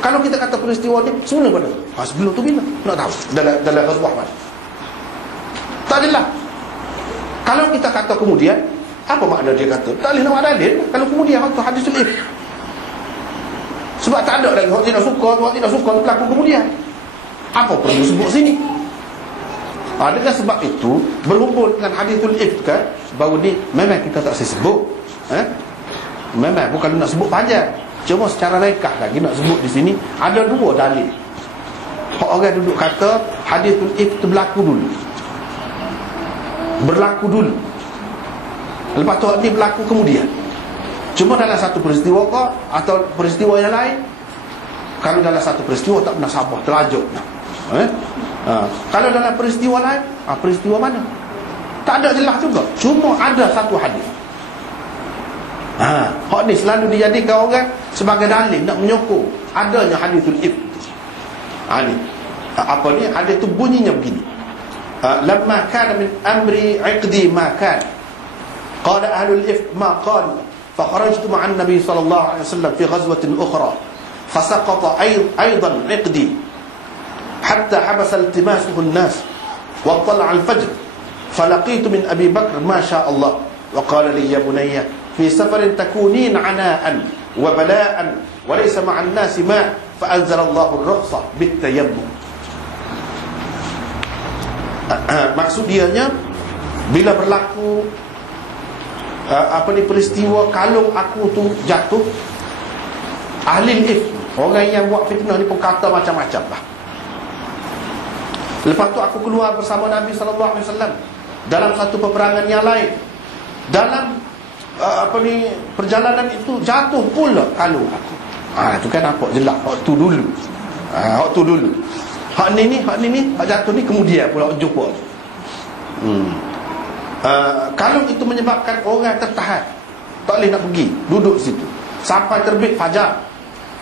Kalau kita kata peristiwa ni semula pada sebelum tu bila? Nak tahu dalam ghazwah mana? Tak adalah. Kalau kita kata kemudian, apa makna dia kata? Tak boleh nak dalil kalau kemudian waktu hadisul ifk. Sebab tak ada lagi orang tidak suka berlaku kemudian. Apa perlu sebut sini? Dengan sebab itu berhubung dengan hadisul ifk kan, baru ni memang kita tak sebut. Memang bukan nak sebut panjang, cuma secara ringkas lagi nak sebut di sini ada dua dalil. Orang duduk kata hadisul ifk itu berlaku dulu, lepas tu ni berlaku kemudian. Cuma dalam satu peristiwa kau atau peristiwa yang lain. Kalau dalam satu peristiwa tak pernah sabar, terlajuk. Kalau dalam peristiwa lain, peristiwa mana? Tak ada jelas juga. Cuma ada satu hadis. Hak ni selalu dijadikan orang sebagai dalil nak menyokong adanya hadisul ifk. Ni apa ni? Hadis tu bunyinya begini. Lamma kana min amri 'iqdi ma kan. Qala ahlul ifk ma qalu. فخرجت مع النبي صلى الله عليه وسلم في غزوة أخرى فسقط أيضا عقدي حتى حبس التماسه الناس واطلع الفجر فلقيت من أبي بكر ما شاء الله وقال لي يا بني في سفر تكونين عناء وبلاء وليس مع الناس ماء فأنزل الله الرخصة بالتيمم. Maksud dianya bila berlaku peristiwa kalung aku tu jatuh, ahli ifk, orang yang buat fitnah ni pun kata macam-macam lah. Lepas tu aku keluar bersama Nabi SAW dalam satu peperangan yang lain. Dalam perjalanan itu jatuh pula kalung aku. Itu kan nampak jelas hak tu dulu. Hak ni hak jatuh ni kemudian pula jumpa. Kalung itu menyebabkan orang tertahan, tak boleh nak pergi, duduk situ sampai terbit fajar.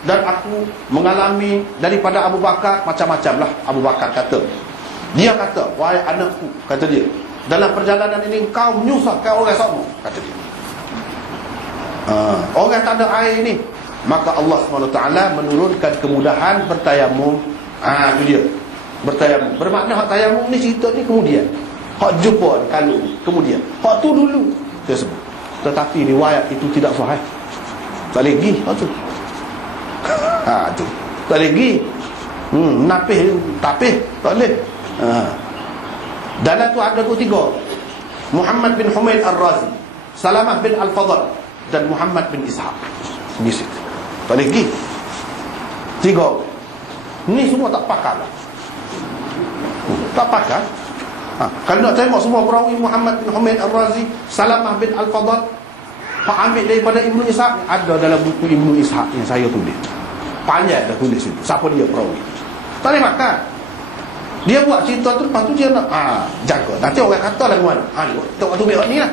Dan aku mengalami daripada Abu Bakar macam-macam lah. Abu Bakar kata, dia kata, wahai anakku, kata dia, dalam perjalanan ini kau menyusahkan orang semua, kata dia. Orang tak ada air ni, maka Allah SWT menurunkan kemudahan bertayamum. Itu dia, bertayamum. Bermakna hak tayamum ni cerita ni kemudian. Hak jumpa kalung kemudian. Hak tu dulu dia sebut. Tetapi riwayat itu tidak sahih. Tak boleh pergi hak tu. Tu tak boleh pergi. Napih tapih tak boleh. Dalam tu ada tiga. Muhammad bin Humaid Ar-Razi, Salamah bin Al-Fadl dan Muhammad bin Ishaq. Di situ tak boleh pergi. Tiga ni semua tak pakar lah. Tak pakar. Kalau nak tengok semua perawi Muhammad bin Humaid Ar-Razi, Salamah bin Al-Fadl, ambil daripada Ibnu Ishaq. Ada dalam buku Ibnu Ishaq yang saya tulis, panjang dah tulis itu. Siapa dia perawi? Tak boleh makan. Dia buat cerita tu, lepas tu dia nak jaga. Nanti orang kata lah mana. Waktu ambil hak ni lah.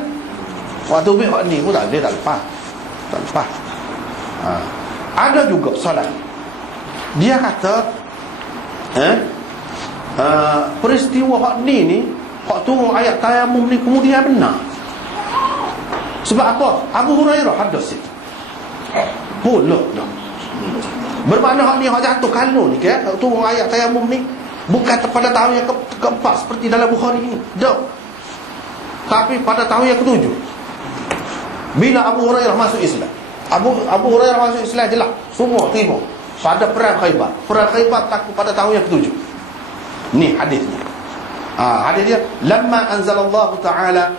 Waktu ambil hak ni pun tak boleh, tak lepas. Ada juga soalan. Dia kata peristiwa hak ni hak turun ayat tayamum ni kemudian benar. Sebab apa? Abu Hurairah hadas itu. Pula dah. Bermakna hak ni hak jatuh kalung ni kan, hak turun ayat tayamum ni bukan pada tahun yang keempat seperti dalam Bukhari ni. Dah. Tapi pada tahun yang ketujuh, bila Abu Hurairah masuk Islam. Abu Hurairah masuk Islam jelas semua terima pada perang Khaybar. Perang Khaybar takut pada tahun yang ketujuh. Ni hadisnya. Hadis dia, lamma anzalallahu ta'ala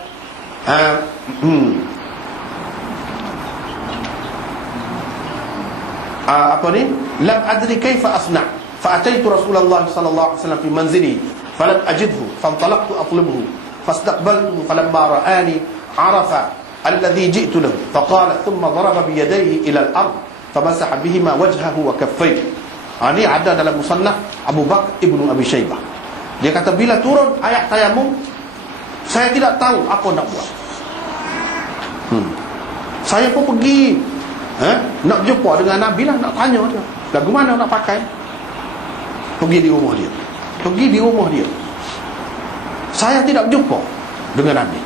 apa ni? Lam adri kaifa asna' fa ataitu Rasulullah sallallahu alaihi wasallam fi manzili falam ajidhu fantalaqtu atlubuhu fastaqbaltu falamma ra'ani arafa alladhi ji'tu lahu faqala thumma daraba bi yadayhi ila al-ard famasaha bihima wajhahu wa kaffayhi. Ini ada dalam musannaf Abu Bakr Ibnu Abi Syaibah. Dia kata bila turun ayat tayamum, saya tidak tahu apa nak buat. Saya pun pergi nak jumpa dengan Nabi lah, nak tanya dia lagu mana nak pakai. Pergi di rumah dia. Saya tidak jumpa dengan Nabi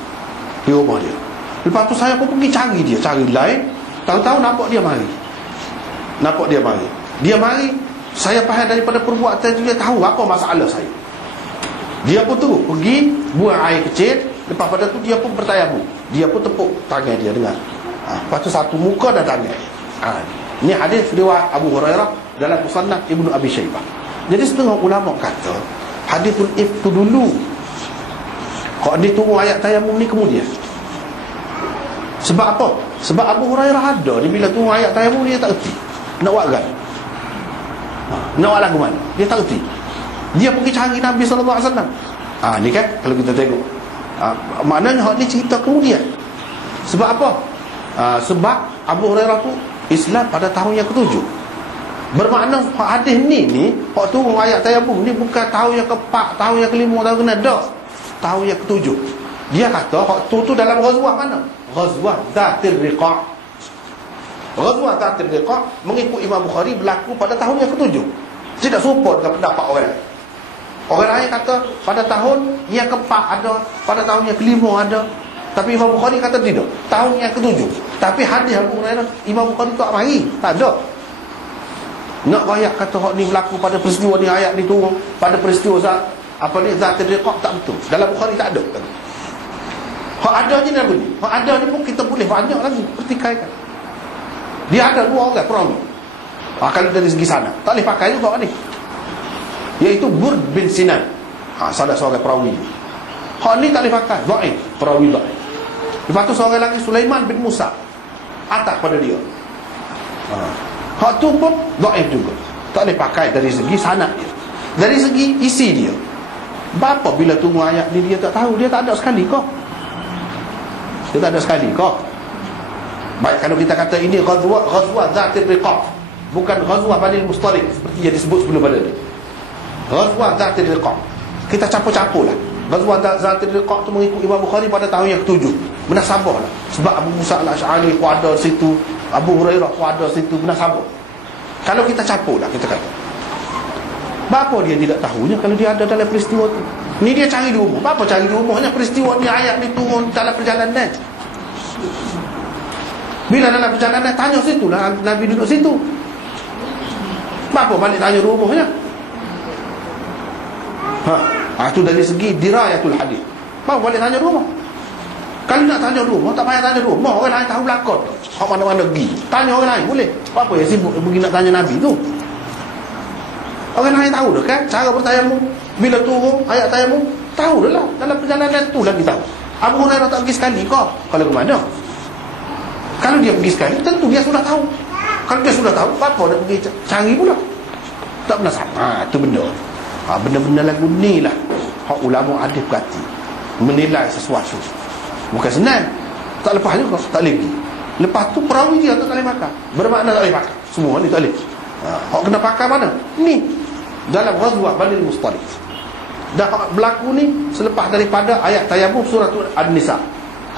di rumah dia. Lepas tu saya pun pergi cari lain. Tahu-tahu nampak dia mari. Dia mari Saya faham daripada perbuatan itu, dia tahu apa masalah saya. Dia pun terus pergi buang air kecil. Lepas pada tu dia pun bertayamum. Dia pun tepuk tangan dia dengar. Lepas tu satu muka dan tangan. Ini hadis riwayat Abu Hurairah dalam Musannaf Ibnu Abi Syaibah. Jadi setengah ulama kata hadithul ifk tu dulu, kok dia turun ayat tayamum ni kemudian. Sebab apa? Sebab Abu Hurairah ada, dia bila turun ayat tayamum dia tak erti nak buat kan. Nak buat lagu mana? Dia tak erti. Dia pergi cari Nabi SAW. Ni kan kalau kita tengok, maknanya hak ni cerita kemudian. Sebab apa? Sebab Abu Hurairah tu Islam pada tahun yang ke-7. Bermakna hadis ni hak turun ayat tayamum ni bukan tahun yang ke-4, tahun yang ke-5, tahun ke-6 dah. Tahun yang ke-7. Dia kata hak tu dalam ghazwah mana? Ghazwah Zatir Riqa'. Ghazwah Zatir Riqa' mengikut Imam Bukhari berlaku pada tahun yang ke-7. Tidak serupa dengan pendapat orang. Orang lain kata pada tahun yang ke-4 ada, pada tahun yang ke-5 ada. Tapi Imam Bukhari kata tidak, tahun yang ke-7. Tapi hadis Abu Hurairah Imam Bukhari tak mari, tak ada. Nak rakyat kata hak ni berlaku pada peristiwa ni, ayat ni turun pada peristiwa Zatul Riqa' tak betul. Dalam Bukhari tak ada. Hak ada je lagu ni. Hak ada ni pun kita boleh banyak lagi pertikaikan. Dia ada dua orang perawi. Kalau dari segi sana tak boleh pakai juga ni, iaitu Burd bin Sinan. Salah seorang perawi. Hak ni tak boleh pakai, dhaif, perawi dhaif. Lepas tu seorang lagi Sulaiman bin Musa, atas pada dia. Hak tu pun dhaif juga, tak boleh pakai dari segi sanad dia, dari segi isi dia. Bapa bila tunggu ayat ni dia tak tahu, dia tak ada sekali kau. Dia tak ada sekali kau. Baik, kalau kita kata ini ghazwah Zatir Riqa', bukan ghazwah Bani Mustaliq seperti yang disebut sebelum pada ni. Ghazwah Zatir Riqa', kita campur-campur lah. Ghazwah Zatir Riqa' tu mengikut Imam Bukhari pada tahun yang ke-7. Munasabah lah. Sebab Abu Musa al-Ash'ari pun ada situ, Abu Hurairah pun ada situ, munasabah. Kalau kita campur lah, kita kata bapa dia tidak tahunya kalau dia ada dalam peristiwa tu. Ni dia cari di rumah. Bapa cari di rumahnya peristiwa ni, ayat ni turun dalam perjalanan. Bila dalam perjalanan tanya situ lah, Nabi duduk situ. Bapa balik tanya di rumahnya. Itu dari segi dirayatul hadis. Bapa balik tanya di rumah. Kalau nak tanya di rumah, tak payah tanya di rumah, orang lain tahu belakang. Hak mana-mana pergi tanya orang lain boleh. Apa yang sibuk pergi nak tanya Nabi tu? Orang lain tahu dah kan cara bertayamum. Bila turun ayat tayamum, tahu dah lah. Dalam perjalanan tu lagi tahu. Abu Hurairah tak pergi sekali kau. Kalau ke mana? Kalau dia pergi sekali, tentu dia sudah tahu. Kalau dia sudah tahu, apa nak pergi cari pula? Tak pernah sama. Itu benda. Benda-benda lagu ni lah hak ulama adil berhati menilai sesuatu. Bukan senang. Tak lepas juga, tak boleh pergi. Lepas tu perawi dia tak boleh makan. Bermakna tak boleh makan. Semua ni tak boleh. Hak kena pakai mana? Ni dalam ghazwah Bani Mustaliq. Dan hak berlaku ni selepas daripada ayat tayamum surah An-Nisa.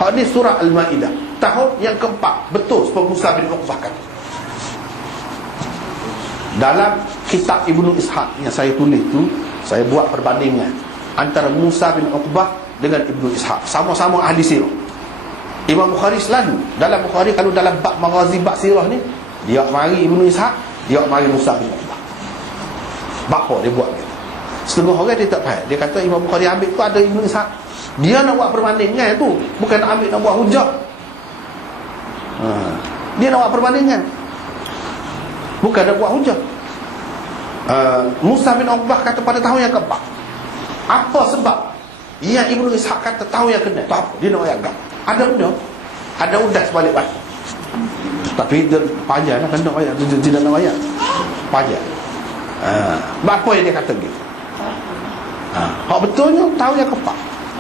Hak ni surah Al-Maidah, tahun yang ke-4. Betul sebab Musa bin Uqbah kata. Dalam kitab Ibnu Ishaq yang saya tulis tu, saya buat perbandingan antara Musa bin Uqbah dengan Ibnu Ishaq. Sama-sama ahli sirah. Imam Bukhari selalu dalam Bukhari, kalau dalam bab maghazi, bab sirah ni, dia mari Ibnu Ishaq, dia mari Musa bin Uqbah. Bapa dia buat gitu. Setengah orang dia tak faham. Dia kata Imam Bukhari ambil tu ada Ibnu Ishaq. Dia nak buat perbandingan tu, bukan nak ambil nak buat hujah. Dia nak buat perbandingan, bukan nak buat hujah. Musa bin Uqbah kata pada tahun yang ke-4. Apa sebab yang Ibnu Ishaq kata tahun yang ke-6? Tak apa, dia nak ayat. Ada benda, ada udas balik batu. Tapi dia panjang lah, kena ayat di dalam ayat panjang. Apa yang dia kata gitu? Hak betulnya tahun yang ke-4.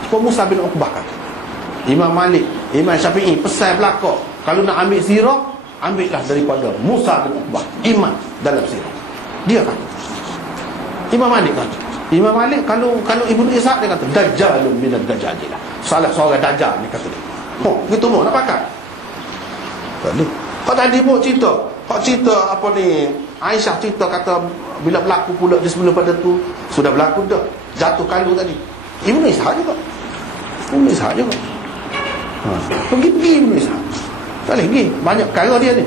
Sebab Musa bin Uqbah kata. Imam Malik, Imam Syafi'i pesan belakang, kalau nak ambil sirah, ambillah daripada Musa bin Uqbah, imam dalam sirah. Dia kata. Imam Malik kata. Imam Malik kalau Ibnu Ishaq dia kata dajjalun minad dajjajilah. Salah seorang dajjal ni kata dia. Gitu mau nak pakai. Tadi. Kau tadi pun cerita. Kau cerita apa ni? Aisyah cerita kata bila berlaku pula di sebelum pada tu, sudah berlaku dah. Jatuh kandung tadi. Ibnu Ishaq juga. Ibnu Ishaq juga. Pergi Ibnu Ishaq. Tak boleh pergi. Banyak perkara dia ni.